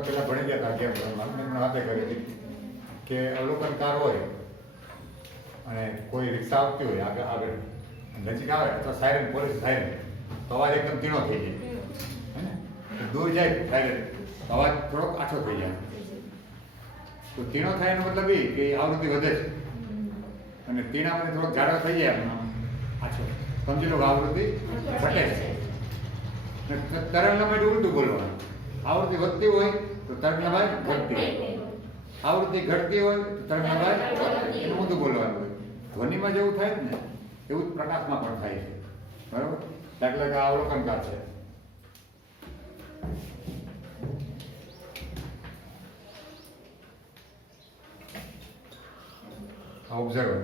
આપણે પહેલાં ભણી ગયા હતા અગિયાર ધોરણમાં મેં વાતે કરી હતી કે અવલોકનકાર હોય અને કોઈ રિક્ષા આવતી હોય આગળ આગળ નજીક આવે અથવા સાયરન પોલીસ સાયરન તો અવાજ એકદમ તીણો થઈ જાય હે ને દૂર જાય સાયરન તો અવાજ થોડોક આછો થઈ જાય તો તીણો થાય એનો મતલબ એ કે આવૃત્તિ વધે છે અને તીણામાંથી થોડોક જાડો થઈ જાય આછો સમજી લો કે આવૃત્તિ ઘટે છે તરંગ લંબાઈ ઉલટું બોલવાનું આવૃત્તિ વધતી હોય તો તરંગ લંબાઈ ઘટતી હોય આવૃત્તિ ઘટતી હોય તો તરંગ લંબાઈ એનું ઊંધું બોલવાનું હોય ધ્વનિમાં જેવું થાય ને એવું જ પ્રકાશમાં પણ થાય છે બરાબર દાખલા કે આ અવલોકનકાર છે ઓબ્ઝર્વર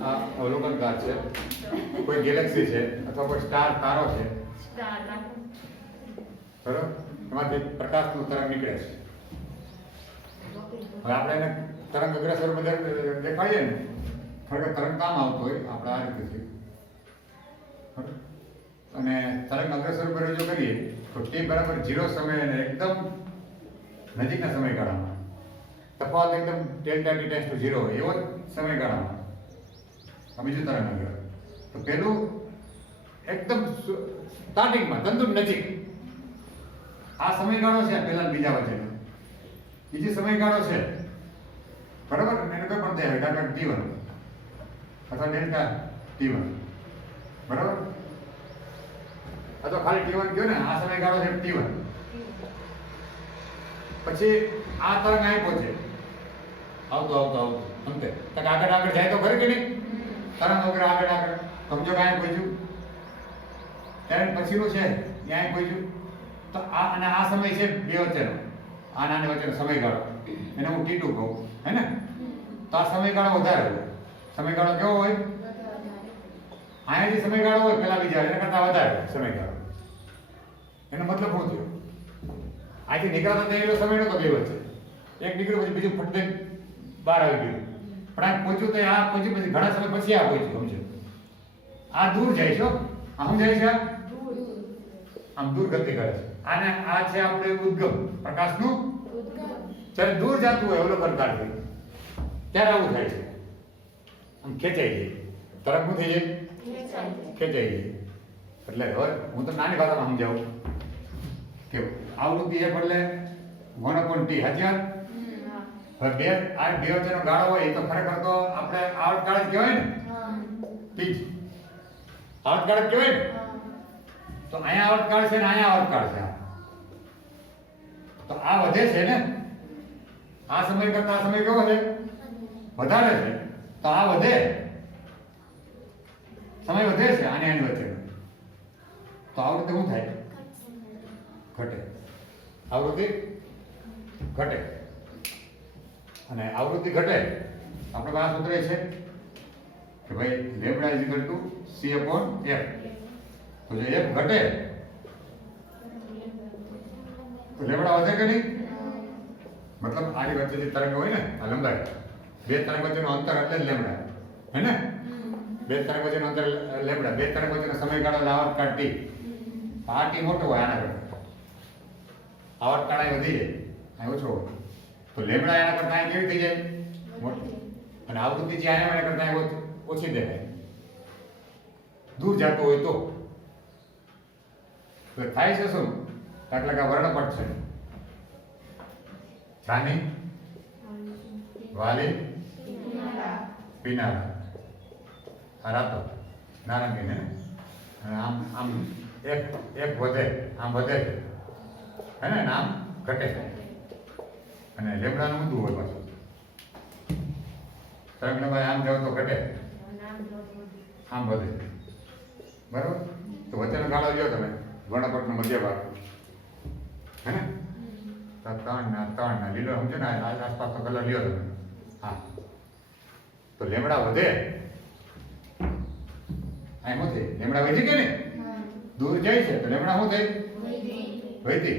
આ અવલોકનકાર છે કોઈ ગેલેક્સી છે અથવા કોઈ સ્ટાર તારો છે બરાબર એમાંથી પ્રકાશનું તરંગ નીકળે છે હવે આપણે એને તરંગ અગ્રસર બધા દેખાડીએ ને ખરેખર તરંગ કામ આવતો હોય આપણે આ રીતે છે અને તરંગ અગ્રસર પર રજૂ કરીએ તો t બરાબર 0 સમય અને એકદમ નજીકના સમયગાળામાં તફાવત એકદમ ડેલ્ટા t ટેન્ડ્સ ટુ 0 હોય એવો જ સમયગાળામાં આ બીજું તરંગ આગળ તો પેલું એકદમ સ્ટાર્ટિંગમાં તંતુર નજીક આ સમયગાળો છે પહેલા બીજા વચ્ચેનો બીજી સમયગાળો છે બરાબર એને કોઈ પણ દે ડાટા t1 અથવા ડેલ્ટા t1 બરાબર અથવા ખાલી t1 કયો ને આ સમયગાળો છે t1 પછી આ તરંગ અહીં પહોંચે આવતો અંતે તક આગળ જાય તો ખરી કે નહીં તરંગ વગર આગળ સમજો કે અહીં પહોંચ્યું ત્યારે પછીનું છે ત્યાં પહોંચ્યું તો આ અને આ સમય છે બે વચ્ચેનો આ નાની વચ્ચેનો સમયગાળો એને હું t2 કહું હે ને તો આ સમયગાળો વધારે હોય સમયગાળો કેવો હોય અહીંયા જે સમયગાળો હોય પેલા બીજા એના કરતાં વધારે સમયગાળો એનો મતલબ શું થયો આથી નીકળતા તેલો સમય નતો બે વચ્ચે એક નીકળ્યું પછી બીજું ફટકે બહાર આવી ગયું પણ આ પહોંચ્યું તો આ પહોંચ્યું પછી ઘણા સમય પછી આ પહોંચ્યું સમજો આ દૂર જાય છે આમ જાય છે આમ દૂર ગતિ કરે છે આને આ છે આપણે ઉદ્ગમ પ્રકાશનું જ્યારે દૂર જતું હોય અવલોકનકારથી ત્યારે આવું થાય છે આમ ખેંચાઈ જાય તરફ શું થઈ જાય ખેંચાઈ જાય એટલે હવે હું તો નાની ભાષામાં સમજાવું કે આવૃત્તિ એ બદલે 1/t હજાર હવે બે આ બે વચ્ચેનો ગાળો હોય તો ખરેખર તો આપણે આવર્તકાળ જ કહેવાય ને ઠીક આવર્તકાળ જ કહેવાય ને તો અહીંયા આવર્તકાળ છે ને અહીંયા આવર્તકાળ છે તો આ વધે છે ને આ સમય કરતા આ સમય કેવો છે વધારે છે તો આ વધે સમય વધે છે આની આની વચ્ચે તો આવૃત્તિ શું થાય ઘટે આવૃત્તિ ઘટે અને આવૃત્તિ ઘટે આપણે પાસે સૂત્ર છે કે ભાઈ લેમ્બડા c/f તો જો f ઘટે તો લેમ્બડા વધે કે નહીં મતલબ આની વચ્ચે જે તરંગ હોય ને આ લંબાઈ બે તરંગ વચ્ચેનું અંતર એટલે જ લેમ્બડા હે ને બે તરંગ વચ્ચેનું અંતર લેમ્બડા બે તરંગ વચ્ચેનો સમયગાળો આવર્તકાળ t આ t મોટો હોય આના કરતા આવર્તકાળ અહીં વધી જાય અહીં ઓછો હોય તો લેમ્બડા એના કરતા અહીં કેવી થઈ જાય મોટી અને આવૃત્તિ જે આને એના કરતા અહીં ઓછી દેખાય દૂર જતો હોય તો થાય છે શું દાખલા કે વર્ણપટ છે છાની વાલી પીનારા આ રાતો નારંગી ને આમ આમ એક વધે આમ વધે છે હે ને આમ ઘટે છે અને લેમડાનું ઊંધું હોય પાછું તરંગ લંબાઈ આમ જાવ તો ઘટે આમ વધે બરાબર તો વચ્ચેનો ગાળો લ્યો તમે વર્ણપટનો મધ્ય ભાગ હે ને ત્રણ લીલો સમજો ને આસપાસનો કલર લ્યો તમે હા તો લેમડા વધે અહીં શું થાય લેમડા વધી કે ને દૂર જાય છે તો લેમડા શું થાય વધી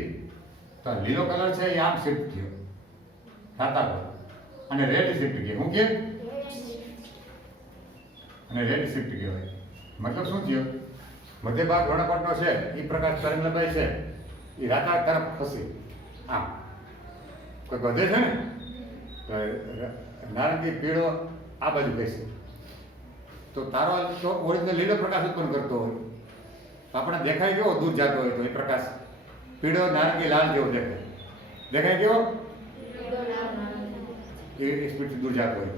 તો લીલો કલર છે એ આમ શિફ્ટ થયો ખાતા પર અને રેડ શિફ્ટ ગયો હું કે અને રેડ શિફ્ટ કહેવાય મતલબ શું થયો મધ્ય ભાગ વર્ણપટનો છે એ પ્રકાશ તરંગ લંબાઈ છે એ રાતા તરફ ખસી આમ કોઈ વધે છે ને તો નારંગી પીળો આ બાજુ બેસે તો તારો તો ઓરિજિનલ લીલો પ્રકાશ ઉત્પન્ન કરતો હોય તો આપણે દેખાય કેવો દૂર જતો હોય તો એ પ્રકાશ પીળો નારંગી લાલ જેવો દેખાય કેવો એ સ્પીડથી દૂર જતો હોય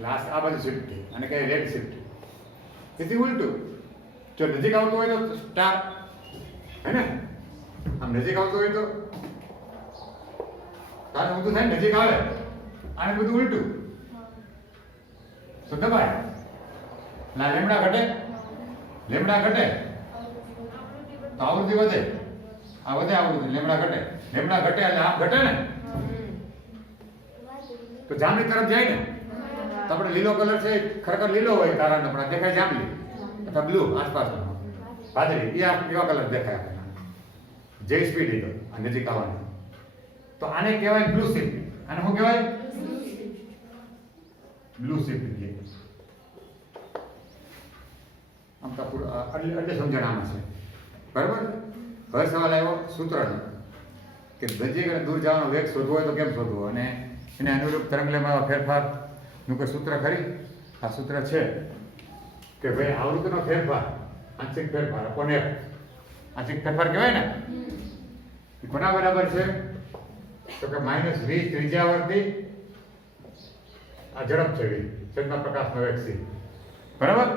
લાસ્ટ આ બાજુ શિફ્ટ થઈ અને કઈ રેડ શિફ્ટ તેથી ઉલટું જો નજીક આવતો હોય તો સ્ટાર હે ને આમ નજીક આવતો હોય તો તારે ઊંધું થાય નજીક આવે આને બધું ઉલટું તો દબાય ના લેમડા ઘટે તો આવૃત્તિ વધે આ વધે આવૃત્તિ લેમડા ઘટે એટલે આમ ઘટે ને તો જાંબલી તરફ જાય ને તો આપણે લીલો કલર છે ખરેખર લીલો હોય તારાને આપણે દેખાય જાંબલી અથવા બ્લુ આસપાસનો વાદળી એ એવા કલર દેખાય આપણને જે સ્પીડ એ આ નજીક આવવાની તો આને કહેવાય બ્લુ શિફ્ટ આને શું કહેવાય બ્લુ શિફ્ટ આમ તો એટલે સમજણ આમાં છે બરાબર હવે સવાલ આવ્યો સૂત્રનો કે નજીક અને દૂર જવાનો વેગ શોધવો હોય તો કેમ શોધવો અને એને અનુરૂપ તરંગલંબાઈમાં ફેરફારનું કોઈ સૂત્ર ખરી આ સૂત્ર છે કે ભાઈ આવૃત્તિનો ફેરફાર આંશિક ફેરફાર અપોન f આંશિક ફેરફાર કહેવાય ને એ કોના બરાબર છે તો કે -v ત્રિજ્યાવર્તી આ ઝડપ છે v છેદમાં પ્રકાશનો વેગ c બરાબર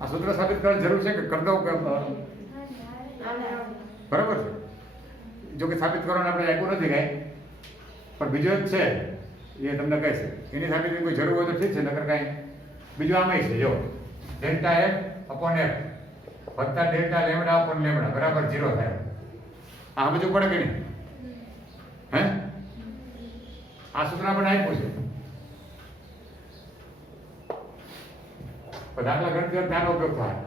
આ સૂત્ર સાબિત કરવાની જરૂર છે કે કરી દઉં કે બરાબર છે જો કે સાબિત કરવાનું આપણે આપ્યું નથી કાંઈ પણ બીજો એક છે એ તમને કહે છે એની સાબિતની કોઈ જરૂર હોય તો ઠીક છે નકર કાંઈ બીજું આમાંય છે જો ડેલ્ટા f અપોન f વત્તા ડેલ્ટા લેમડા અપોન લેમડા બરાબર 0 થાય આ બધું પડે કે નહીં હે આ સૂત્ર આપણે આપ્યું છે દાખલા ગણતરી ત્યાંનો ઉપયોગ થાય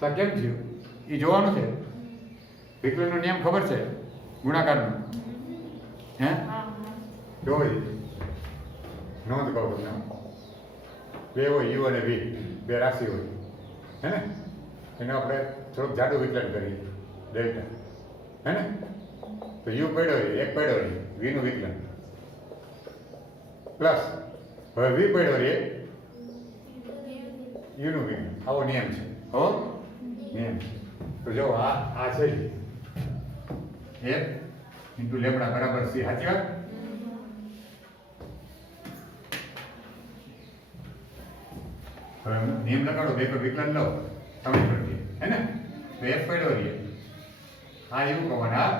તો કેમ થયું એ જોવાનું છે વિકલનનો નિયમ ખબર છે ગુણાકારનો હે જોઈ નોંધ કહું તમને બે હોય યુ અને વી બે રાશિ હોય હે ને એને આપણે થોડુંક જાડું વિકલન કરીએ ડેલ્ટા હે ને તો યુ પડ્યો એક પડ્યો વી નું વિકલન પ્લસ હવે વી પડ્યો રે યુ નું વિકલન આવો નિયમ છે હો નિયમ તો જો આ છે f ઇન્ટુ લેમ્બડા બરાબર c સાચી વાત હવે નિયમ લગાડો બે પર વિકલન લો તમે પડતી હે ને તો f પડ્યો રે આ યુ કહો અને આ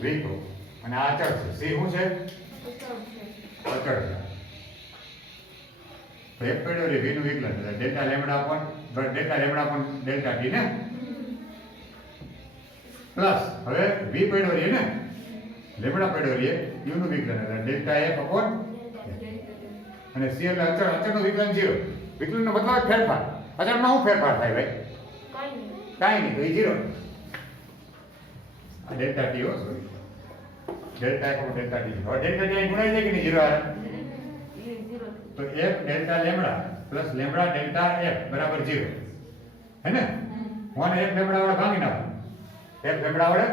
વી કહો અને આ અચળ છે c શું છે અચળ છે તો f પડ્યો રે v નું વિકલન એટલે delta lambda upon delta t ને પ્લસ હવે v પડ્યો રે ને લેમ્બડા પડ્યો રે u નું વિકલન એટલે ડેલ્ટા f અપોન અને c એટલે અચળનું વિકલન 0 વિકલનનો મતલબ ફેરફાર અચળમાં શું ફેરફાર થાય ભાઈ કાંઈ નહીં તો એ 0 આ ડેલ્ટા t હો sorry delta f upon delta t હવે ડેલ્ટા t ગુણાઈ જાય કે નહીં 0 આવે તો f delta lambda plus lambda delta f બરાબર 0 હે ને હું f લેમ્બડા વડે ભાંગી નાખું f લેમ્બડા વડે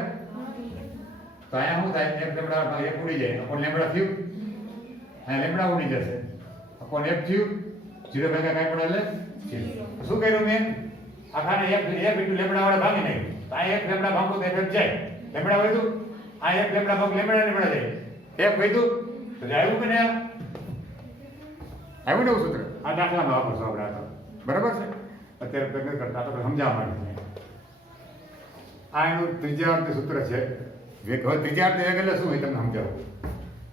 તો અહીંયા શું થાય f લેમ્બડા વડે f ઉડી જાય અપોન લેમ્બડા થયું અહીંયા લેમ્બડા ઉડી જશે અપોન f થયું 0 ભેગા કાંઈ પડે એટલે 0 શું કર્યું મેં આખાને f ઇન્ટુ લેમ્બડા વડે ભાંગી નાખ્યું તો આ f લેમ્બડા ભાંગો તો f જાય લેમ્બડા વધ્યું આ f લેમ્બડા ભાગ લેમ્બડા જાય f વધ્યું તો આવ્યું કે નહીં આવ્યું ને સૂત્ર આ દાખલામાં વાપરશો આપણે આ તો બરાબર છે અત્યારે પ્રયત્ન કરતા તો સમજાવવા માટે આ એનું ત્રિજ્યાવર્તી સૂત્ર છે વેગ હવે ત્રિજ્યાવર્તી વેગ એટલે શું હોય તમને સમજાવું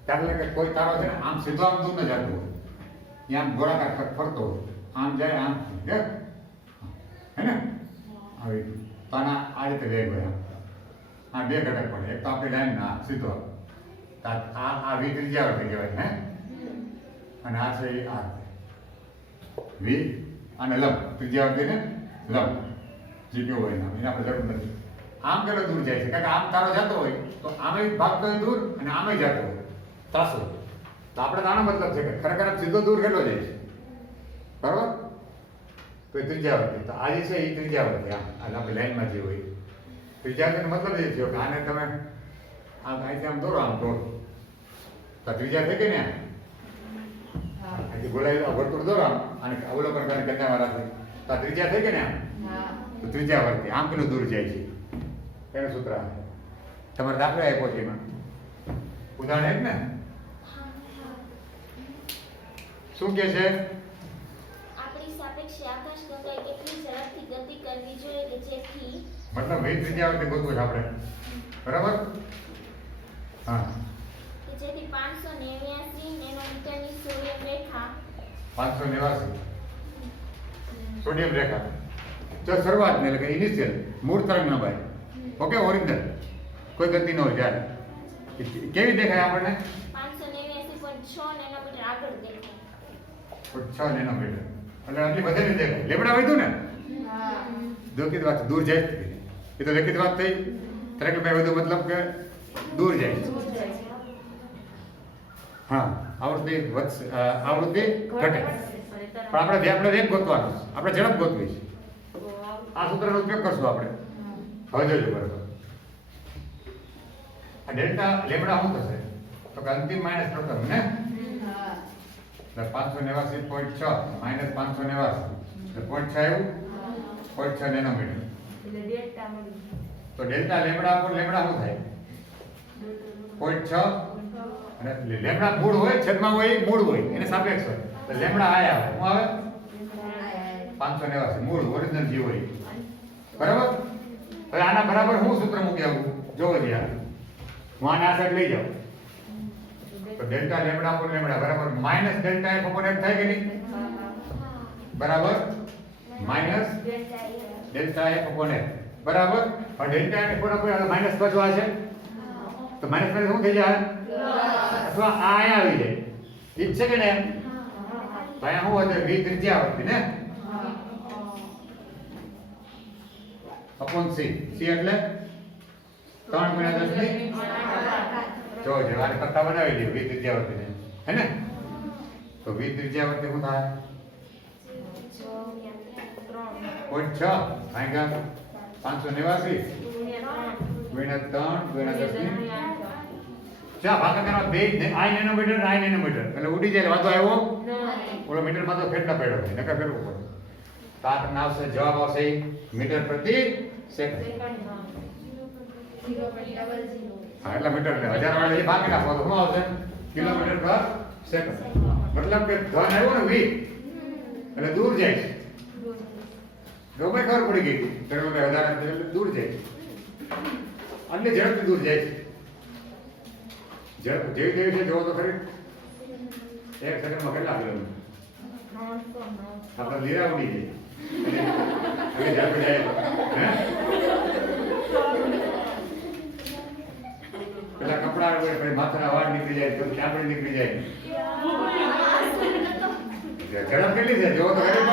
દાખલા કે કોઈ તારો છે ને આમ સીધો આમ દૂર ન જતો હોય આમ ગોળાકાર ફરતો હોય આમ જાય આમ હે ને આવી તો આના આ રીતે વેગ હોય આ બે ઘટક પડે એક તો આપણી લાઈન ના સીધો આ વી ત્રિજ્યાવર્તી કહેવાય હે અને આ છે આ વી અને લંબ ત્રિજ્યાવર્તી ને લંબ જે કેવો હોય એને આપણે જરૂર નથી આમ કેટલો દૂર જાય છે કારણ કે આમ તારો જતો હોય તો આમે ભાગતો હોય દૂર અને આમે જતો હોય ત્રાસો તો આપણે તો આનો મતલબ છે કે ખરેખર સીધો દૂર કેટલો જાય છે બરાબર? તો એ ત્રિજ્યાવર્તી. તો આ જે છે એ ત્રિજ્યાવર્તી. આમ આપણે લાઈનમાં જે હોય ત્રિજ્યાવર્તીનો મતલબ એ થયો કે આને તમે આમ અહીંથી આમ દોરો, આમ દોરો તો ત્રિજ્યા થઈ ગઈ ને. અહીંથી ગોળાઈ વર્તુળ દોરો આમ, અને અવલોકન કરીને કેન્દ્રમાં રાખી તો આ ત્રિજ્યા થઈ ગઈ ને આમ. તો ત્રિજ્યાવર્તી આમ પેલું દૂર જાય છે એનું સૂત્ર આ. તમારે દાખલો આપ્યો છે એમાં ઉદાહરણ એક ને. શું કે છે? આપણી સાપેક્ષે આકાશગંગાએ કેટલી ઝડપથી ગતિ કરવી જોઈએ કે જેથી મતલબ વી ત્રિજ્યાવર્તી ગોતવું છે આપણે, બરાબર? હા, કે જેથી 589 નેનોમીટરની સોડિયમ રેખા 589 સોડિયમ રેખા જો શરૂઆત ને એટલે કે ઇનિશિયલ મૂળ તરંગ લંબાઈ, ઓકે, ઓરિજિનલ કોઈ ગતિ ન હોય ત્યારે કેવી દેખાય આપણને? 589.6 નેનોમીટર આગળ દેખાય. 6 નેનોમીટર એટલે આટલી વધે નહીં દેખાય. લેબડા વધ્યું ને, લેખિત વાત દૂર જાય. એ તો લેખિત વાત થઈ. તરંગલંબાઈ વધુ મતલબ કે દૂર જાય. હા, આવૃત્તિ વધશે, આવૃત્તિ ઘટે. પણ આપણે વેગ ગોતવાનો છે, આપણે ઝડપ ગોતવી છે. આ સૂત્રનો ઉપયોગ કરશું આપણે. હવે જોજો બરાબર. આ ડેલ્ટા લેબડા શું થશે? તો કે અંતિમ માઇનસ પ્રથમ ને, એટલે 589.6 માઇનસ 589 એટલે 0.6 આવ્યું. 0.6 નેનોમીટર. તો ડેલ્ટા લેબડા પર લેબડા શું થાય? 0.6 અને લેબડા મૂળ હોય, છેદમાં હોય, મૂળ હોય, એને સાપેક્ષ હોય. તો લેબડા આયા આવે. શું આવે? 589 મૂળ ઓરિજિનલ જે હોય, બરાબર? હવે આના બરાબર હું સૂત્ર મૂકી આવું જોવો યાર. હું આના સાઈડ લઈ જાઉં તો ડેલ્ટા લેબડા પર લેબડા બરાબર માઈનસ ડેલ્ટા એફ ઉપર એફ થાય કે નહીં? બરાબર, માઈનસ ડેલ્ટા એફ ઉપર એફ બરાબર. હવે ડેલ્ટા એફ ઉપર માઈનસ બચવા છે તો માઈનસ માઈનસ શું થઈ જાય? અથવા આ અહીંયા આવી જાય. ઠીક છે કે ને? તો અહીંયા શું હતું? વી ત્રિજ્યાવર્તી ને અપોન સી. સી એટલે 3 × 10 ની જો આને કરતા બનાવી દઈએ વી ત્રિજ્યાવર્તી ને, હે ને? તો વી ત્રિજ્યાવર્તી શું થાય? 0.6 ભાગ્યા 589 ગુણ્યા 3 ગુણ્યા 10 ની ચા ભાગાકાર બે આ નેનોમીટર આ નેનોમીટર એટલે ઉડી જાય. વાંધો આવ્યો? ઓલો મીટરમાં તો ફેરતા પડ્યો છે, નકર ફેરવું પડે. તો આપણને આવશે, જવાબ આવશે મીટર પ્રતિ સેકન્ડ. હા, એટલા મીટર ને 1000 વાળા એ ભાગી નાખો તો શું આવશે? કિલોમીટર પર સેકન્ડ. મતલબ કે ધન આવ્યો ને વી એટલે દૂર જાય છે. જો ભાઈ ખબર પડી ગઈ એટલે 1000 એટલે દૂર જાય છે. એટલે ઝડપથી દૂર જાય છે. ઝડપ જેવી જેવી છે જોવો તો ખરી. 1 સેકન્ડમાં કેટલા કિલોમીટર? આપણે લીરા ઉડી જાય. હવે ઝડપ જાય હે? પેલા કપડા પછી માથાના વાળ નીકળી જાય, પછી ચામડી નીકળી જાય. ઝડપ કેટલી છે જોવો તો ખરી.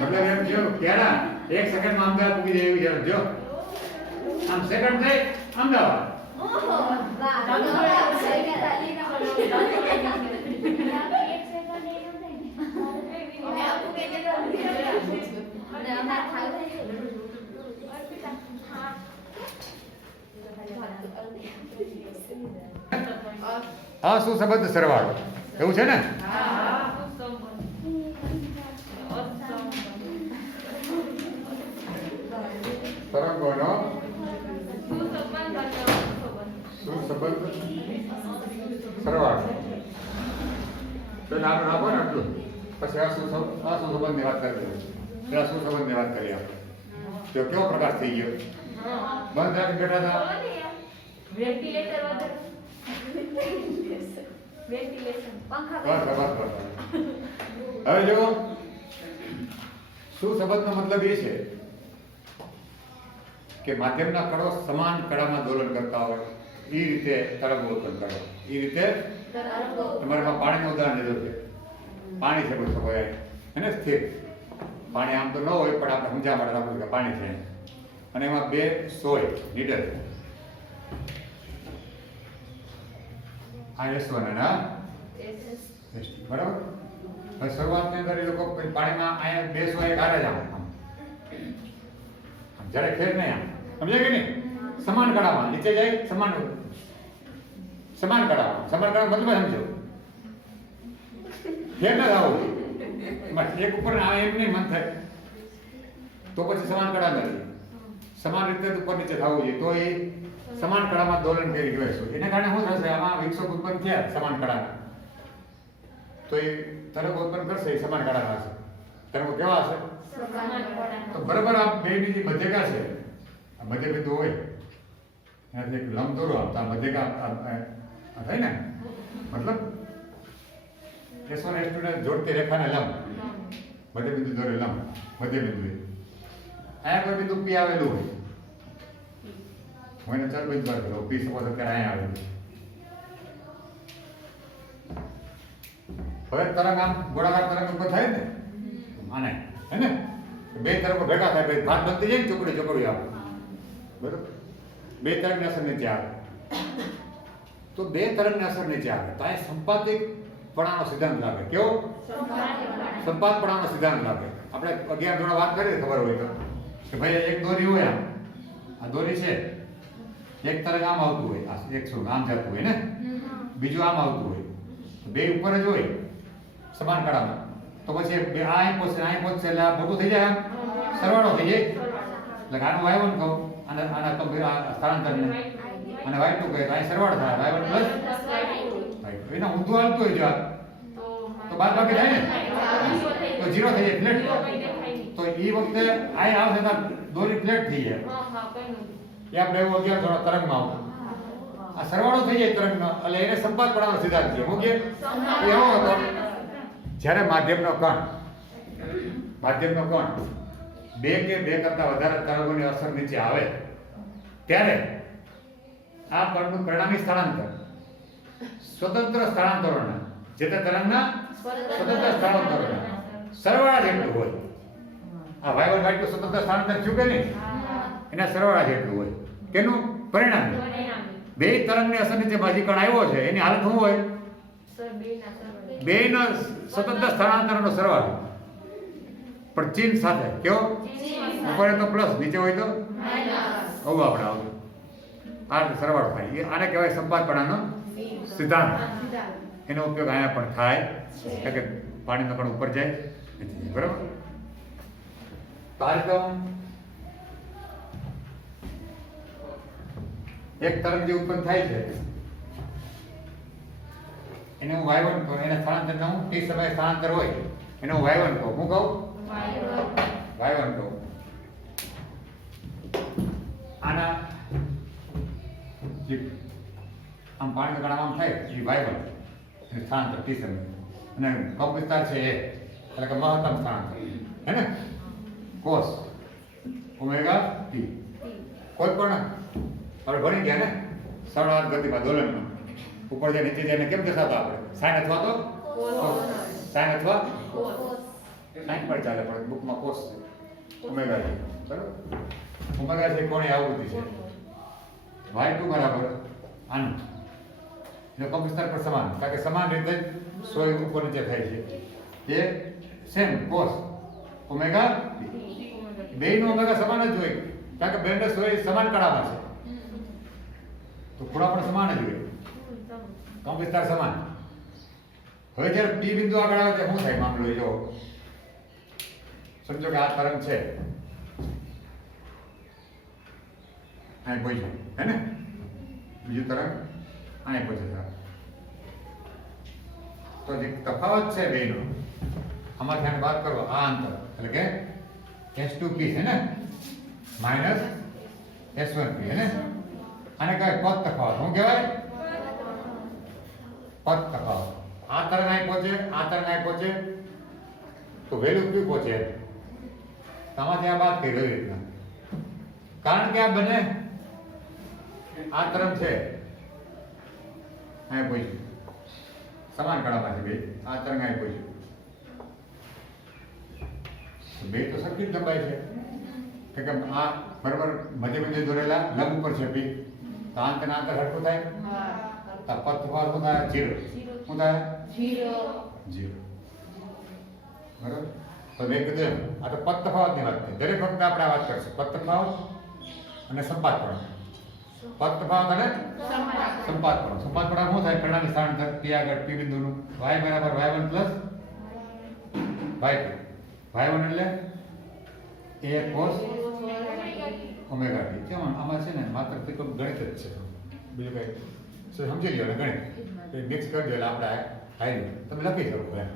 મતલબ એમ જો ક્યારા 1 સેકન્ડમાં અમદાવાદ પૂગી જાય એવી ઝડપ. જો આમ સેકન્ડ થાય અમદાવાદ. હા, શું સંબંધ સરવાળો એવું છે ને? તરંગોનો સુસંબંધ સરવાળો. પેલા આપણે આપો ને આટલું, પછી આ સુસંબંધની વાત કરીએ. પેલા સુસંબંધની વાત કરીએ આપણે. તો કેવો પ્રકાશ થઈ ગયો? બંધ રાખી બેઠા હતા. હવે જો સુસંબંધનો મતલબ એ છે કે માધ્યમના કણો સમાન કળામાં દોલન કરતા હોય એ રીતે તરંગો ઉત્પન્ન કરે. એ રીતે તમારે પાણીનું ઉદાહરણ લીધું છે. પાણી છે બધું હોય એને સ્થિર પાણી આમ તો ન હોય પણ આપણે સમજાવવા માટે રાખવું કે પાણી છે અને એમાં 2 સોય નીડર. આ S1 અને આ S2 બરાબર. હવે શરૂઆતની અંદર એ લોકો પાણીમાં અહીંયા બેસવા એક હારે જ આમ જ્યારે ખેર નહીં આમ સમજાય કે નહીં સમાન કળામાં નીચે જાય સમાન કળામાં મતલબ સમજો ખેર ન થવું બસ એક ઉપર આ એમ નહીં મન થાય તો પછી સમાન કળા નથી સમાન રીતે ઉપર નીચે થવું જોઈએ તો એ સમાન કળામાં દોલન કરી કહેવાય. એના કારણે શું થશે આમાં વિક્ષોભ ઉત્પન્ન થયા સમાન કળાના તો એ તરંગ ઉત્પન્ન કરશે એ સમાન કળાના હશે. તરંગો કેવા હશે તો બરાબર આ બેની જે મધ્યકા છે આ મધ્ય બિંદુ હોય એનાથી એક લંબ દોરો આપતા મધ્યકા થાય ને મતલબ S1 S2 ને જોડતી રેખાને લંબ મધ્ય બિંદુ દોરે લંબ મધ્ય બિંદુ અહીંયા કોઈ બિંદુ P આવેલું હોય હું એને ચાલ બિંદુ પર કરું P સપોઝ અત્યારે અહીંયા આવેલું. હવે તરંગ આમ ગોળાકાર તરંગ ઉપર થાય ને આને હે ને બે તરંગો ભેગા થાય ભાઈ ભાત બનતી જાય ને ચોકડી આવે બરોબર. બે તરંગની અસર નીચે આવે તો બે તરંગની અસર નીચે આવે તો આ સંપાતિક પણાનો સિદ્ધાંત લાગે. કેવો સંપાત પણાનો સિદ્ધાંત લાગે. આપણે 11 ધોરણ વાત કરી ખબર હોય તો કે ભાઈ એક દોરી હોય આ દોરી છે એક તરંગ આમ આવતું હોય આ એક શું આમ જતું હોય ને બીજું આમ આવતું હોય તો બે ઉપર જ હોય સમાન કળામાં તો પછી બે આ પહોંચશે એટલે આ મોટું થઈ જાય આમ સરવાળો થઈ જાય એટલે આનું y1 કહું આના સ્થળાંતરને અને y2 કહે તો અહીં સરવાળો થાય y1 પ્લસ y2 એના ઊંધું હાલતું હોય જો તો બાદ બાકી થાય ને તો 0 થઈ જાય ફ્લેટ તો એ વખતે આ આવશે તો દોરી ફ્લેટ થઈ જાય એ આપણે એવું 11 થોડા તરંગમાં આવું આ સરવાળો થઈ જાય તરંગનો એટલે એને સંપાત પડાવવાનો સિદ્ધાંત છે. હું કે એવો હતો જ્યારે માધ્યમનો કણ બે કે બે કરતા વધારે તરંગોની અસર નીચે આવે ત્યારે આ કણનું પરિણામી સ્થળાંતર સ્વતંત્ર સ્થળાંતરોના જે તે તરંગના સ્વતંત્ર સ્થળાંતરોના સરવાળા જેટલું હોય. આ y1 y2 સ્વતંત્ર સ્થળાંતર થયું કે નહીં એના સરવાળા જેટલું હોય તેનું પરિણામ બે તરંગની અસર નીચે બાજી કણ આવ્યો છે એની હાલત શું હોય બેના સ્વતંત્ર સ્થળાંતરનો સરવાળો પણ ચિહ્ન સાથે કેવો ઉપર તો પ્લસ નીચે હોય તો આવું આપણે આવું આ સરવાળો થાય આને કહેવાય સંપાતપણાનો સિદ્ધાંત. એનો ઉપયોગ અહીંયા પણ થાય કે પાણીનો કણ ઉપર જાય બરાબર. કાર્યક્રમ એક તરંગ જે ઉત્પન્ન થાય છે એને હું y1 કહું એને સ્થળાંતર ના હું t સમયે સ્થળાંતર હોય એને હું y1 કહું. હું કહું y1 કહું. આના જે આમ પાણીનો કણ આમ થાય એ y1 અને સ્થળાંતર t સમયે અને કપ વિસ્તાર છે એ એટલે કે મહત્તમ સ્થળાંતર હે ને cos ઓમેગા t કોઈ પણ આપણે ભણી ગયા ને સરળ ગતિમાં દોલનમાં ઉપર જાય નીચે જાય કેમ દર્શાવતા આપણે સાઈન અથવા તો સાઈન અથવા સાઈન પર ચાલે પણ બુકમાં કોસ ઓમેગા છે બરાબર. ઓમેગા છે કોની આવૃત્તિ છે y2 બરાબર આનું એટલે કપ વિસ્તાર પર સમાન કારણ કે સમાન રીતે જ 100 ઉપર નીચે થાય છે એ સેમ કોસ ઓમેગા બેનો ઓમેગા સમાન જ હોય કારણ કે બેને 100 સમાન કળામાં છે તો ખૂણા પણ સમાન જ હોય કમ વિસ્તાર સમાન. હવે જ્યારે P બિંદુ આગળ આવે ત્યારે શું થાય મામલો જો સમજો કે આ તરંગ છે અહીં પહોંચે હે ને બીજું તરંગ અહીં પહોંચે તો જે તફાવત છે બેનો આમાંથી આને બાદ કરો આ અંતર એટલે કે S2P છે ને માઇનસ S1P હે ને આને કહેવાય પદ તફાવત. શું કહેવાય પદ તફાવત. આ તરંગ અહીં પહોંચે આ તરંગ અહીં પહોંચે તો વેલ્યુ P પહોંચે આમાંથી આ બાદ કરી એવી રીતના કારણ કે આ બને આ તરંગ છે અહીં પહોંચ્યું સમાન કળામાંથી બે આ તરંગ અહીં પહોંચ્યું બે તો સરખી જ લંબાઈ છે કે આ બરાબર મધ્ય બિંદુ દોરેલા લંબ ઉપર છે P તો અંતના અંતર હરખું થાય આ પદ તફાવત શું થાય? 0. શું થાય? 0. બરાબર? તો મેં કીધું એમ, આ તો પદ તફાવતની વાત છે. દરેક વખતે આપણે આ વાત કરીશું. પદ તફાવત અને સંપાતપણ. પદ તફાવત અને સંપાતપણ. સંપાતપણ શું થાય? પરિણામી સ્થાનાંતર p આગળ p બિંદુનું y બરાબર y1 પ્લસ y2. y1 એટલે a cos ઓમેગા t. કેમ આમાં છે ને માત્ર ત્રિકોણ ગણિત જ છે, બીજું કઈ સમજી લ્યો ને ગણિત એ મિક્સ કરી દો એટલે આપણે હાઈ તમે લખી શકો એમ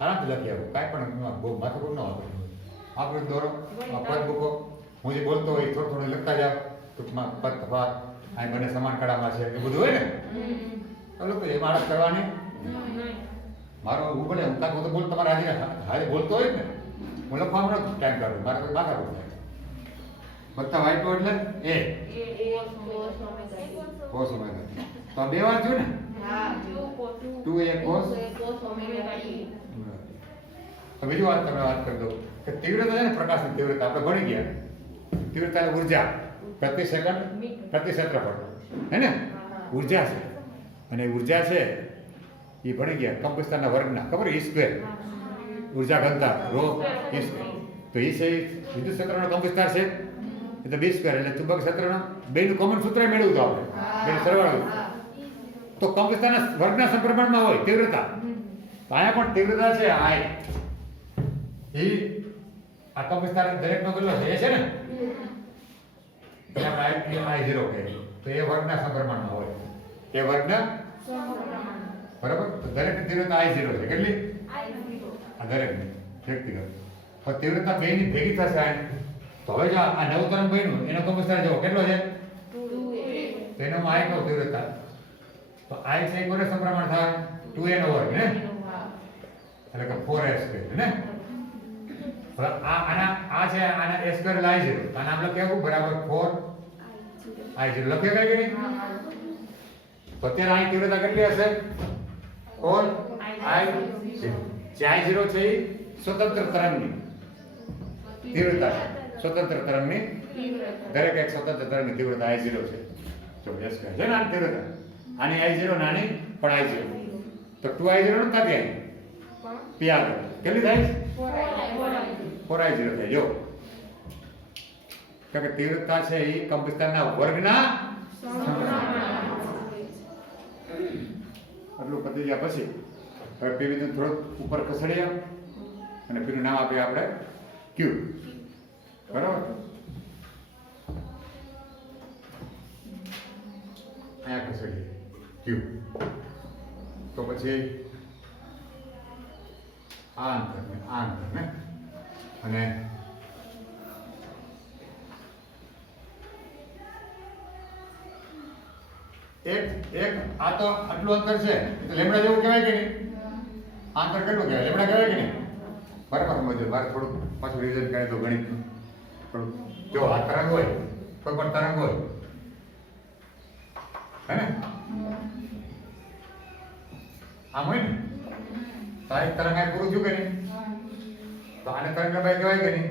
આરામથી લખી આવો, કાંઈ પણ બહુ માથું ન આવે. આપણે દોરો આ પદ મૂકો, હું જે બોલતો હોય થોડું થોડું લખતા જાઓ. ટૂંકમાં પદ તફાવત અહીં બંને સમાન કળામાં છે એ બધું હોય ને તો લખો. એમાં આળસ કરવાની મારો હું ભલે હું કાંઈક તો બોલ તમારે હાજર બોલતો હોય ને હું લખવાનો નથી ટાઈમ કાઢું, મારે કોઈ માથા થાય. વત્તા y2 એટલે a cos ઓમેગા t. તો આ બે વાર થયું ને 2a cos. તો બીજી વાત તમે વાત કરી દો કે તીવ્રતા છે ને, પ્રકાશની તીવ્રતા આપણે ભણી ગયા. તીવ્રતા એટલે ઉર્જા પ્રતિ સેકન્ડ પ્રતિ ક્ષેત્રફળ, હે ને? ઉર્જા છે અને ઉર્જા છે એ ભણી ગયા કંપનવિસ્તારના વર્ગના. ખબર E સ્ક્વેર ઉર્જા ઘનતા ρ E સ્ક્વેર. તો એ છે વિદ્યુત ક્ષેત્રનો કંપનવિસ્તાર છે એ તો b સ્ક્વેર એટલે ચુંબક ક્ષેત્રનો બેનું કોમન સૂત્ર મેળવ્યું તો આપણે બેનો સરવાળો. તો કંપનવિસ્તારના વર્ગના સમપ્રમાણમાં હોય તીવ્રતા. તો અહીંયા પણ તીવ્રતા છે I. એ આ કંપનવિસ્તાર દરેકનો કેટલો છે? એ છે ને આપણે I0 કહીએ તો એ વર્ગના સમપ્રમાણમાં હોય. એ વર્ગના બરાબર. તો દરેકની તીવ્રતા I0 છે. કેટલી? આ દરેકની વ્યક્તિગત. તો તીવ્રતા બેની ભેગી થશે આ. તો હવે જો આ નવું તરંગ બન્યું એનો કંપનવિસ્તાર જો કેટલો છે? તો એનો I કહું તીવ્રતા. તો I છે એ કોને સમપ્રમાણ થાય? 2a નો વર્ગ ને, એટલે કે 4a સ્ક્વેર ને. હવે આ છે આના a સ્ક્વેર એટલે I0. તો આને આપણે કેવું બરાબર 4I0 લખીએ કઈ કે નહીં? તો અત્યારે અહીં તીવ્રતા કેટલી હશે? 4I0. જે I0 છે એ સ્વતંત્ર તરંગની તીવ્રતા છે. સ્વતંત્ર તરંગની દરેક એક સ્વતંત્ર તરંગની તીવ્રતા I0 છે. જો s કહે છે ને આની તીવ્રતા. આની I0 નાની પણ I0. તો 2I0 નથી થતી અહીં p આગળ કેટલી થાય? 4I0 થાય. જો કે તીવ્રતા છે એ કંપનવિસ્તારના વર્ગના આટલું પતી ગયા પછી હવે p બિંદુ થોડું ઉપર ખસેડીએ અને p નું નામ આપીએ આપણે q. બરાબર? અહીંયા ખસેડીએ q. તો પછી આ અંતર ને અને એક આ તો આટલું અંતર છે તો લેમડા જેવું કહેવાય કે નહીં? આ અંતર કેટલું કહેવાય? લેમડા કહેવાય કે નહીં? બરાબર સમજો. મારે થોડું પાછું રિવિઝન કરે તો ગણિતનું થોડું. જો આ તરંગ હોય, કોઈ પણ તરંગ હોય, હે ને? આમ હોય ને તો આ એક તરંગ આ પૂરું થયું કે નહીં? તો આને તરંગ લંબાઈ કહેવાય કે નહીં?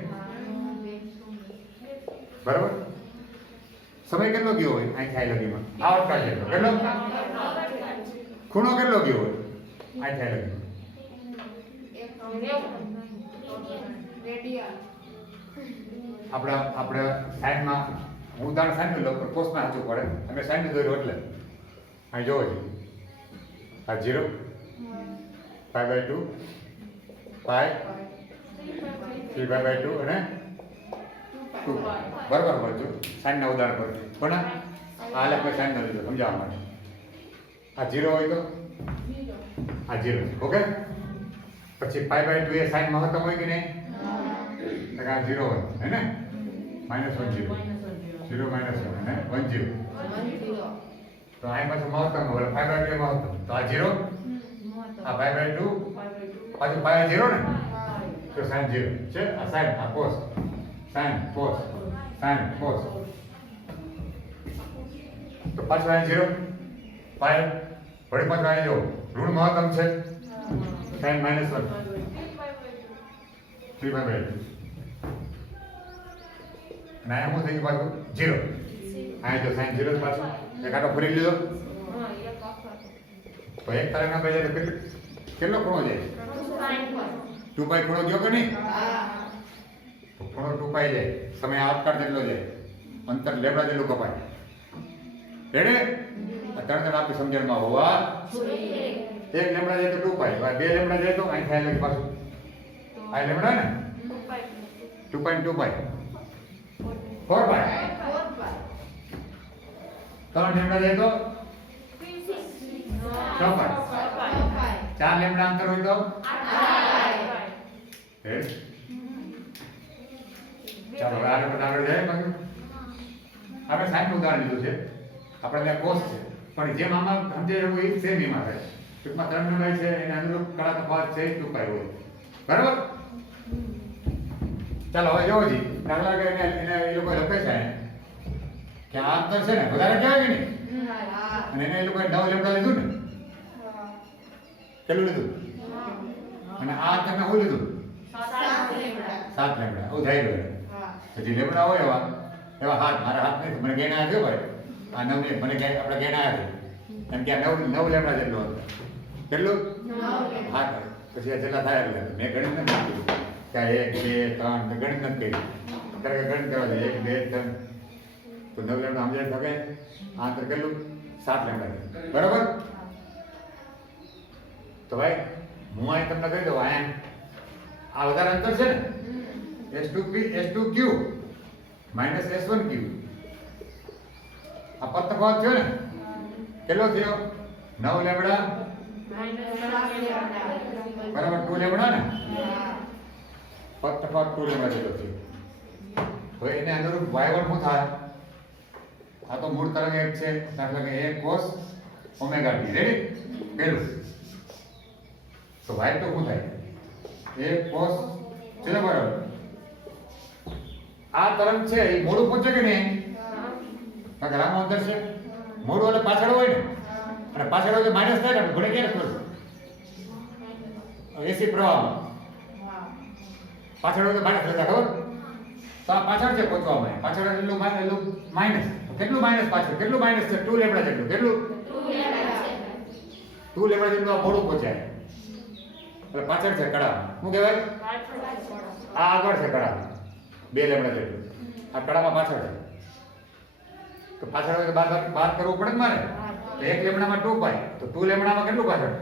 બરાબર. સમય કેટલો ગયો હોય અહીંથી આ લગીમાં? આવર્તકાળ જેટલો. કેટલો? ખૂણો કેટલો ગયો હોય અહીંથી આ લગીમાં? આપણે સાઈડમાં હું ઉદાહરણ સાઈડ લો પણ કોર્સમાં સાચું પડે. અમે સાઈડ દોર્યું એટલે અહીં જોવો છો આ 0 π/2 પાય 3π/2 અને 2 બરાબર પડજો સાઈડના ઉદાહરણ પર. પણ આ લખો સાઈડ લીધો સમજાવવા માટે. આ 0 હોય તો આ 0. ઓકે. પછી π/2 એ સાઈન મહત્તમ હોય કે નહીં? આ 0 હોય હે ને? -1 0 0 -1 અને 1 0. તો આ પાછું મહત્તમ હોય π/2 મહત્તમ. તો આ 0 આ π/2 પાછું π 0 ને તો sin 0 છે. આ sin આ cos sin cos sin cos. તો પાછું આ 0 π વળી પાછું આ જો ઋણ મહત્તમ છે sin -1 3π/2 અને આ શું થઈ ગયું પાછું 0. આ જો sin 0 પાછું એક આટો ફરી લીધો તો એક તરંગના બે જાય તો કેટલો ખૂણો જાય? 2 પાઈ ખૂણો ગયો કે નહીં? તો ખૂણો 2 પાઈ જાય, સમય આકાર જેટલો જાય, અંતર લેબડા જેટલું કપાય. રેડી? આ ત્રણ આપણી સમજણમાં હોવા જોઈએ. 1 લેબડા જાય તો 2 પાઈ, 2 લેબડા જાય તો અહીં થાય એટલે પાછું આ લેબડા ને 2 પાઈ 2 પાઈ 4 પાઈ. 3 લેબડા જાય તો 6 પાઈ. 4 લેબડા અંતર હોય તો 8 ચાલો હવે આગળ જાય. બાકી આપણે સાઈન ઉદાહરણ લીધું છે, આપણે ત્યાં કોસ છે, પણ જેમ આમાં સમજે એવું એ સેમ એમાં થાય. ટૂંકમાં 3 લંબાઈ છે એને અનુરૂપ કડા તફાવત છે 2 પાઈ હોય. બરાબર? ચાલો હવે જોવો જી, દાખલા કે એને એ લોકો લખે છે કે આ અંતર છે ને વધારે કહેવાય કે નહીં, અને એને એ લોકોએ 9 લેબડા લીધું ને, કેટલું લીધું? અને આ અંતરને શું લીધું? 7 લેબડા. હું થઈ ગયું. પછી લેબડા હોય એવા હાથ, મારા હાથ નથી, મને ગેણા આવ્યો ભાઈ, આ 9 ને મને આપણે ગેણા આવ્યો, એમ કે આ 9 લેબડા જેટલો હતો. કેટલું? 9 હાથ. પછી આ જેટલા થાય એટલે મેં ગણિત નથી કીધું કે 1 2 3 ગણિત નથી કરી, ત્યારે ગણિત કરવા જોઈએ 1 2 3 તો 9 લેબડા સમજાય શકે. આ અંતર કેટલું? 7 લેબડા. બરાબર? તો ભાઈ હું અહીં તમને કહી દઉં, અહીંયા આ વધારે અંતર છે ને, S2Q માઇનસ S1Q. આ પદ તફાવત થયો ને, કેટલો થયો? 9 લેબડા બરાબર 2 લેબડા ને, પદ તફાવત 2 લેબડા જેટલો થયો. તો એને અનુરૂપ y1 શું થાય? આ તો મૂળ તરંગ એક છે, દાખલા કે a cos omega t. Ready? પેલું તો y તો શું થાય? a cos ચલો બરાબર. આ તરંગ છે એ મોડું પહોંચે કે નહીં? કારણ કે લાંબુ અંતર છે, મોડું એટલે પાછળ હોય ને, અને પાછળ હોય તો માઇનસ થાય ને, ઘોડે ક્યારે કરશું? એસી પ્રવાહમાં પાછળ હોય તો માઇનસ થતા, ખબર? તો આ પાછળ છે પહોંચવામાં, પાછળ એટલું માઇનસ. કેટલું માઇનસ પાછળ? કેટલું માઇનસ છે? 2 લેબડા જેટલું. કેટલું? 2 લેબડા જેટલું આ મોડું પહોંચાય. એટલે પાછળ છે કડા. શું કહેવાય? આ આગળ છે કડા, 2 લેબડા જેટલું. આ કડામાં પાછળ છે. તો પાછળ હોય તો બાદ કરવું પડે ને મારે. તો 1 લેબડામાં 2 પાઈ, તો 2 લેબડામાં કેટલું પાછળ?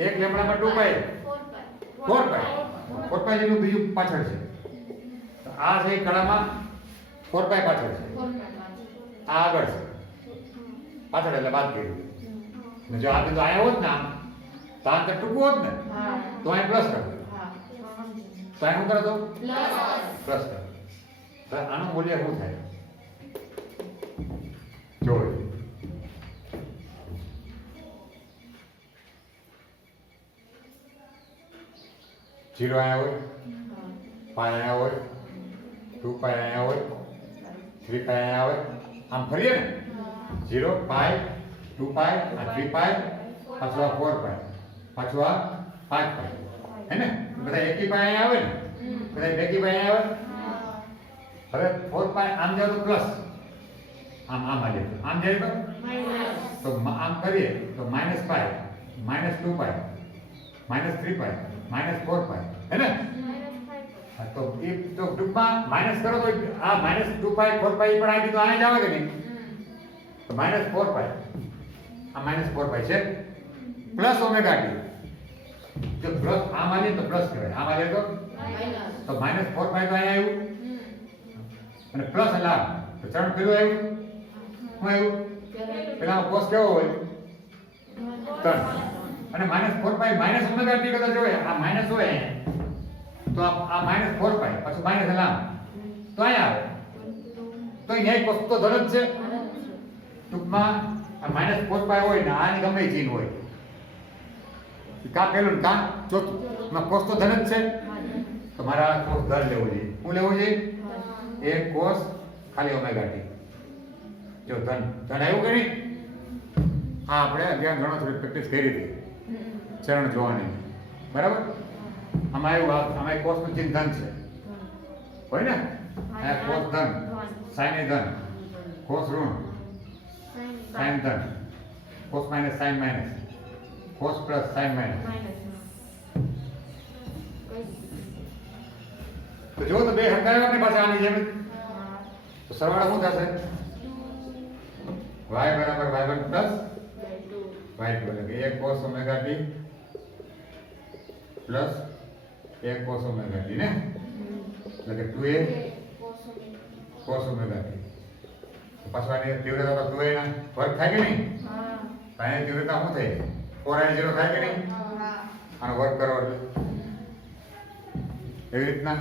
1 લેબડામાં 2 પાઈ 4 પાઈ. 4 પાઈ જેટલું બીજું પાછળ છે. તો આ છે કડામાં 4 પાઈ પાછળ છે. આ આગળ છે, પાછળ એટલે બાદ કર્યું. ને જો આ બધું આયા હોત ને, તો આ અંતર ટૂંકું હોત ને, તો અહીં પ્લસ કરો. તો અહીં શું કરો? તો પ્લસ કરો. તો આનું મૂલ્ય શું થાય? જોડે 0 આયા હોય, પાઈ આયા હોય, 2 પાઈ આયા હોય, 3 પાઈ આયા હોય. આમ ફરીએ ને, 0 પાઈ 2 પાઈ, આ 3 પાઈ, પાછું આ 4 પાઈ, પાછું આ 5 પાઈ. હે ને? બધા એકી પાઈ અહીંયા આવે ને, બધા એકી પાઈ અહીંયા આવે. હવે 4 પાઈ આમ જાવ તો પ્લસ, આમ જાય, આમ જાય તો આમ કરીએ તો માઇનસ પાઈ, માઇનસ 2 પાઈ, માઇનસ 3 પાઈ, માઇનસ 4 પાઈ. હે ને? તો એ તો ટૂંકમાં માઇનસ કરો તો આ માઇનસ 2 પાઈ 4 પાઈ પણ આવી તો અહીંયા જ આવે કે નહીં? તો માઇનસ 4 પાઈ, આ માઇનસ 4 પાઈ છે, પ્લસ ઓમેગા ટી. જો પ્લસ આમ આવે તો પ્લસ કહેવાય, આમ આવે તો માઇનસ 4 પાઈ તો અહીંયા આવ્યું, અને પ્લસ એટલે આમ તો ચરણ પેલું આવ્યું. શું આવ્યું? પેલા કોસ કેવો હોય? 3. અને minus 4 pi minus omega T કરતા જોઈએ, આ માઇનસ હોય તો આ માઇનસ 4 પાઈ પછી માઇનસ એટલે આમ તો અહીંયા આવે. તો અહીંયા એક વસ્તુ તો ધન જ છે. ટૂંકમાં આ માઇનસ 4 પાઈ હોય ને, આની ગમે ચીન હોય, કા પેલું કા ચોથું, માં કોસ તો ધન જ છે. તો મારા કોસ ધન લેવું જોઈએ. શું લેવું જોઈએ? એક કોસ ખાલી ઓમેગા ટી. જો ધન આવ્યું કે નહીં? હા, આપણે અગિયાર ગણો થોડી પ્રેક્ટિસ કરી હતી, ચરણ જોવાની. બરાબર? આમાં આવ્યું, આમાં કોસનું ચિહ્ન ધન છે, હોય ને? આ કોસ ધન, સાઈન ધન, કોસ ઋણ, સાઈન ધન, cos minus sine minus, cos plus sine minus. તો જો તો બે હંકાયો આપણી પાસે આની જેમ તો સરવાળો શું થશે? y બરાબર y1 પ્લસ y2 એટલે કે 1 cos omega t plus 1 cos omega t ને એટલે કે 2a cos ઓમેગા t. તો પાછું આની તીવ્રતા તો 2a ના વર્ગ થાય કે નહીં? આની તીવ્રતા શું થાય? 4i0 થાય કે નહીં? આનો વર્ગ કરો એટલે એવી રીતના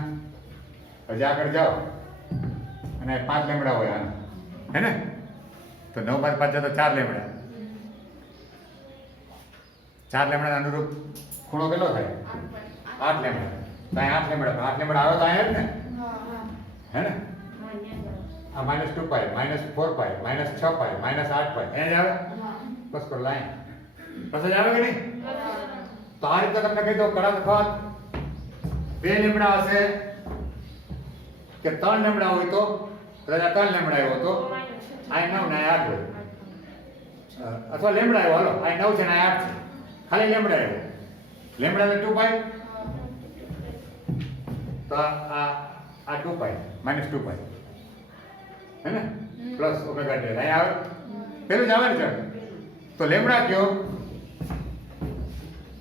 હજી આગળ જાઓ અને 5 લેમડા હોય આના, હે ને? તો 9 બાદ 5 તો 4 લેમડા. 4 લેમડા અનુરૂપ ખૂણો કેટલો થાય? 8 લેમડા. તો અહીં 8 લેમડા, 8 લેમડા આવે તો અહીંયા જ ને, હે ને? આ -2 પાઈ, -4 પાઈ, -6 પાઈ, -8 પાઈ અહીંયા જ આવે. બસ કરો લાઈન પછી જ આવે કે નહીં? તો આ રીતે તમને કહી દો કડા તફાવત 2 લેમડા હશે કે 3 લેમડા હોય તો કદાચ 3 લેમડા આવ્યો તો આ 9 ને 8 હોય, અથવા લેમડા આવ્યો, હાલો આ 9 છે ને 8 છે, ખાલી લેમડા આવ્યો. લેમડા ને 2 પાઈ તો આ 2 પાઈ -2 પાઈ, હે ને? પ્લસ ઓમેગા t અહીં આવે પેલું જ આવે ને. તો લેમડા કયો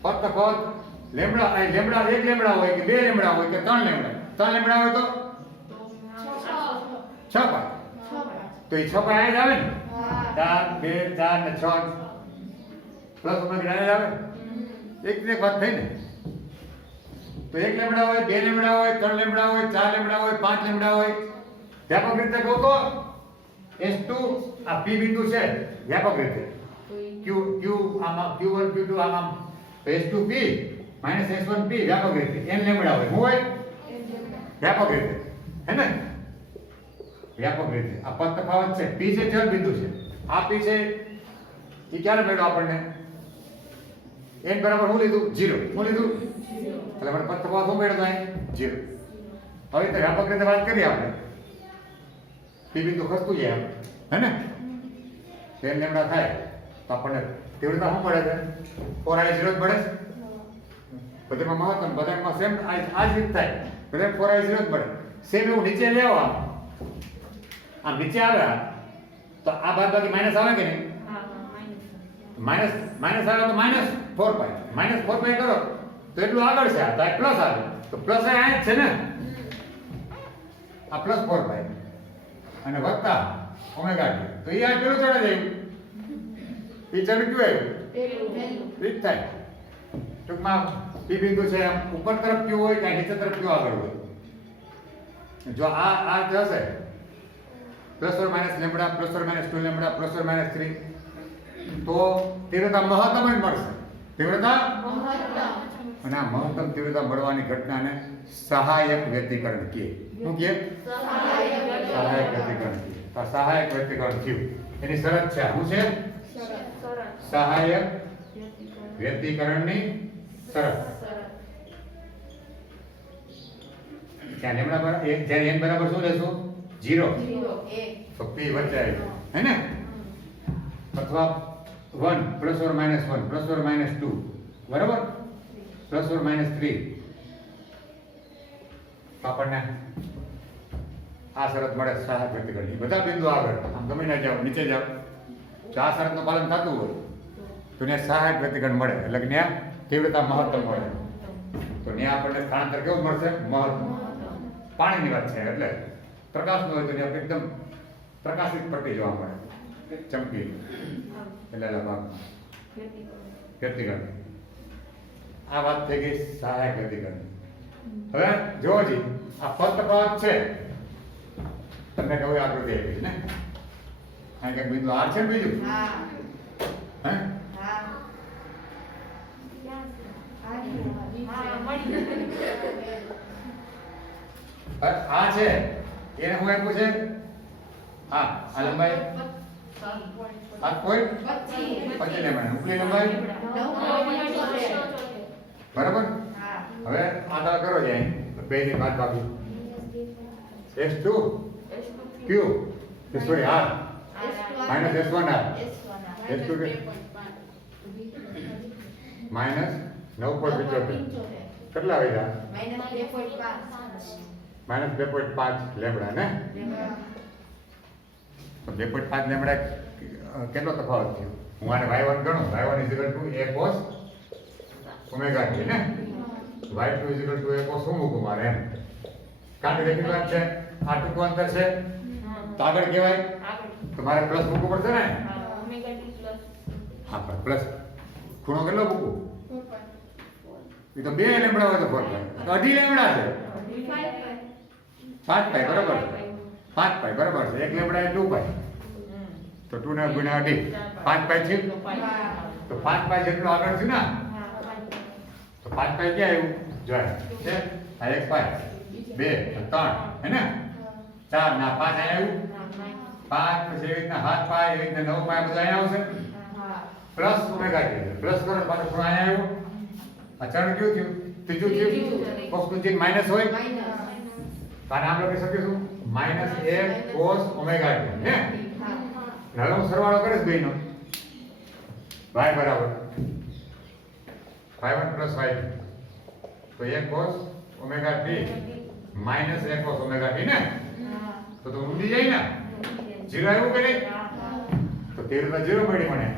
પદ તફાવત લેમડા, અહીં લેમડા 1 લેમડા હોય કે 2 લેમડા હોય કે 3 લેમડા? 3 લેમડા હોય તો 6 પાઈ. તો એ 6 પાઈ અહીં જ આવે ને? 4 2 4 ને 6 પ્લસ ઓમેગા અહીં જ આવે. એક વાત થઈ ને? તો 1 લેમડા હોય, 2 લેમડા હોય, 3 લેમડા હોય, 4 લેમડા હોય, 5 લેમડા હોય. વ્યાપક રીતે કહું તો S2 આ P બિંદુ છે વ્યાપક રીતે, Q આમાં Q1 Q2 આમાં, તો S2P S1P વ્યાપક રીતે n લેમડા હોય. શું હોય? વ્યાપક રીતે, હે ને? વ્યાપક રીતે આ પદ તફાવત છે. P છે ચલ બિંદુ છે, આ P છે એ ક્યારે મળ્યો આપણને? n બરાબર શું લીધું? 0. શું લીધું? એટલે આપણે પદ તફાવત શું મળ્યો? અહીં 0. હવે તો વ્યાપક રીતે વાત કરીએ આપણે. P બિંદુ ખસતું જાય, હે ને? 10 લેમડા થાય તો આપણને તીવ્રતા શું મળે છે? 4i0 જ મળે છે. બધામાં મહત્તમ, બધામાં સેમ આ જ રીત થાય. બધા 4i0 જ મળે. સેમ એવું નીચે લેવા, આમ નીચે આવ્યા તો આ બાદ બાકી માઈનસ આવે કે નહીં? માઈનસ આવે તો -4 પાઈ, -4 પાઈ કરો તો એટલું આગળ છે. આ તો પ્લસ આવે તો પ્લસ આ જ છે ને, આ +4 પાઈ અને વત્તા ઓમેગા t. તો એ આ પેલું ચડે જાય, એ ચડ ક્યું આવ્યું? રીત થાય. ટૂંકમાં P બિંદુ છે આમ ઉપર તરફ ક્યું હોય કે નીચે તરફ ક્યું આગળ હોય? જો આ જશે +or - lambda, +or - 2 lambda, +or - 3, તો તીવ્રતા મહત્તમ જ મળશે. તીવ્રતા મહત્તમ. અને આ મહત્તમ તીવ્રતા મળવાની ઘટનાને સહાયક વ્યતિકરણ કહે. શું કહે? સહાયક વ્યતિકરણ કહે. આ સહાયક વ્યતિકરણ થયું એની શરત છે. શું છે? સહાયક વ્યતિકરણની શરત. ત્યાં લેમડા બરાબર જ્યારે n બરાબર શું લેશું? 0. તો P વચ્ચે આવી, હે ને? અથવા 1 +or - 1 +or - 2 બરાબર, +or - 3. તો આપણને આ શરત મળે સહાયક વ્યતિકરણની. બધા બિંદુ આગળ આમ ગમે ના જાઓ, નીચે જાઓ, જો આ શરતનું પાલન થતું હોય તો ત્યાં સહાયક વ્યતિકરણ મળે, એટલે કે ત્યાં તીવ્રતા મહત્તમ મળે. તો ત્યાં આપણને સ્થાનાંતર કેવું મળશે? મહત્તમ. પાણીની વાત છે એટલે પ્રકાશનું હોય તો ત્યાં એકદમ પ્રકાશિત પટ્ટી જોવા મળે, ચમકી એટલે વ્યતિકરણ. આ વાત થઈ ગઈ સહાયક વ્યતિકરણ. હવે જોવો જી આ પદ તફાવત છે. તમને કહું આકૃતિ આવી ને, અહીં કંઈક બિંદુ R છે ને બીજું, હે? આ છે એને હું આપ્યું છે આ લંબાઈ 7.25 લેમડા. ઉપલી લંબાઈ બરાબર. હવે આડા કરો જાય બે ની બાદ બાકી S2 Q sorry R -S1 R એટલું કે માઇનસ 9.75 કેટલા આવ્યા? માઇનસ 2.5 લેમડા ને 2.5 લેમડા કેટલો તફાવત થયો? હું આને y1 ગણું, y1 = a cos omega t ને y2 = a cos શું મૂકું મારે એમ? કારણ કે કેટલી વાત છે, આ ટૂંકું અંતર છે તો આગળ કહેવાય તો મારે પ્લસ મૂકવું પડશે ને? હા પણ પ્લસ ખૂણો કેટલો મૂકું? એ તો 2 લેમડા હોય તો 4 પાઈ, તો 2.5 લેમડા છે, 5 પાઈ બરાબર છે, 5 પાઈ બરાબર છે, 1 લેમડા એ 2 પાઈ, તો 2 ને ગુણ્યા 2 5 પાઈ થયું, તો 5 પાઈ જેટલું આગળ થયું ને, તો 5 પાઈ ક્યાં આવ્યું? જોય છે આ 1 પાઈ 2 3 હે ને 4 ના 5 આવ્યું, 5 પછી એવી રીતના 7 પાઈ, એવી રીતના 9 પાઈ બધા અહીંયા આવશે, પ્લસ ઓમેગા t પ્લસ કરો તો પાછું ખૂણો અહીંયા આવ્યો, આ ચરણ કયું થયું? ત્રીજું થયું, કોસનું ચિહ્ન માઈનસ હોય તો આને આમ લખી શકીશું minus a cos omega t હે. હવે હું સરવાળો કરીશ બેયનો, y બરાબર y1 + y2 તો a cos omega t minus a cos omega t ને, તો ઉડી જાય ને, 0 આવ્યું કે નહીં? તો તે રીતે 0 મળી મને,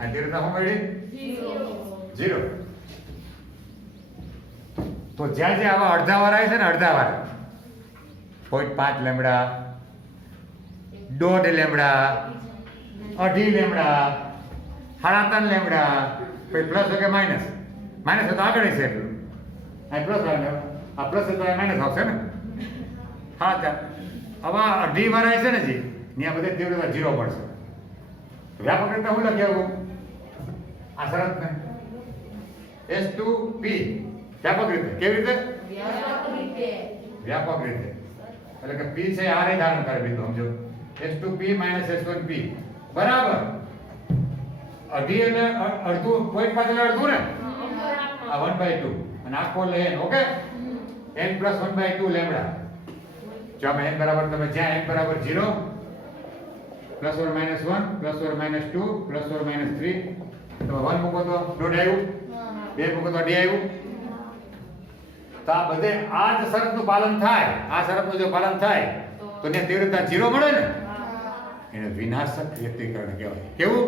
આ તે રીતે શું મળી? 0. તો જ્યાં જ્યાં આવા અડધા વાર આવે છે ને, અડધા વાર 0.5 લેમડા, 1.5 લેમડા, 2.5 લેમડા, 3.5 લેમડા, પછી પ્લસ હોય કે માઇનસ? માઇનસ હોય તો આગળ છે એટલું, આ પ્લસ આવે, આ પ્લસ હોય તો આ માઇનસ આવશે ને. હા ચાલ, આવા 2.5 વાર આવે છે ને જી, ત્યાં બધે તીવ્રતા 0 મળશે. વ્યાપક રીતે હું લખી આવું આ શરત ને S2P વ્યાપક રીતે. કેવી રીતે? વ્યાપક રીતે. એટલે કે P છે આ રે ધારણ કરે બિંદુ, સમજો S2P - S1P બરાબર 2.5 એટલે અડધું, 0.5 એટલે અડધું ને, આ 1/2 અને આખો લે n. Okay, n + 1/2 lambda. જો આમાં n બરાબર, તમે જ્યાં n બરાબર 0 +or -1 +or -2 +or -3, તો 1 મૂકો તો દોઢ આવ્યું, 2 મૂકો તો 2 આવ્યું. તો આ બધે આ જ શરતનું પાલન થાય, આ શરતનું જો પાલન થાય તો ને તીવ્રતા 0 મળે ને, એને વિનાશક વ્યતિકરણ કહેવાય. કેવું?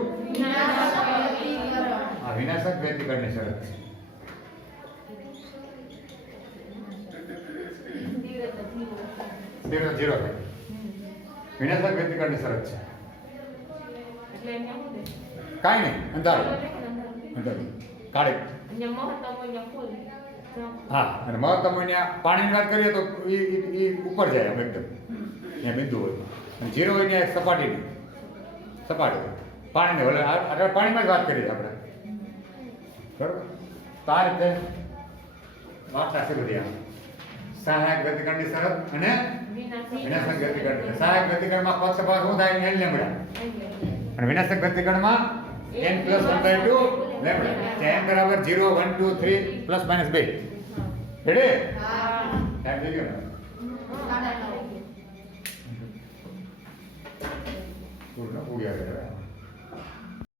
આ વિનાશક વ્યતિકરણની શરત છે. તીવ્રતા 0 થાય, વિનાશક વ્યતિકરણની શરત છે. કાઈ નહીં, અંધારું કાઢે. હા, અને મહત્તમ હોય પાણીની વાત કરીએ તો એ ઉપર જાય આમ એકદમ, ત્યાં બિંદુ હોય, અને 0 હોય ત્યાં સપાટી પાણીની. હવે આગળ પાણીમાં જ વાત કરીએ આપણે, બરોબર? તો આ રીતે વાર્તા છે બધી. આ સહાયક વ્યતિકરણની શરત અને વિનાશક વ્યતિકરણ. સહાયક વ્યતિકરણમાં પદ તફાવત શું થાય? n લેમડા, અને વિનાશક વ્યતિકરણમાં n + 1/2 લેમડા. ત્યાં n બરાબર 0 1 2 3 ± 2. રેડી? ટાઈમ થઈ ગયો ને? પૂરું ઉડ્યા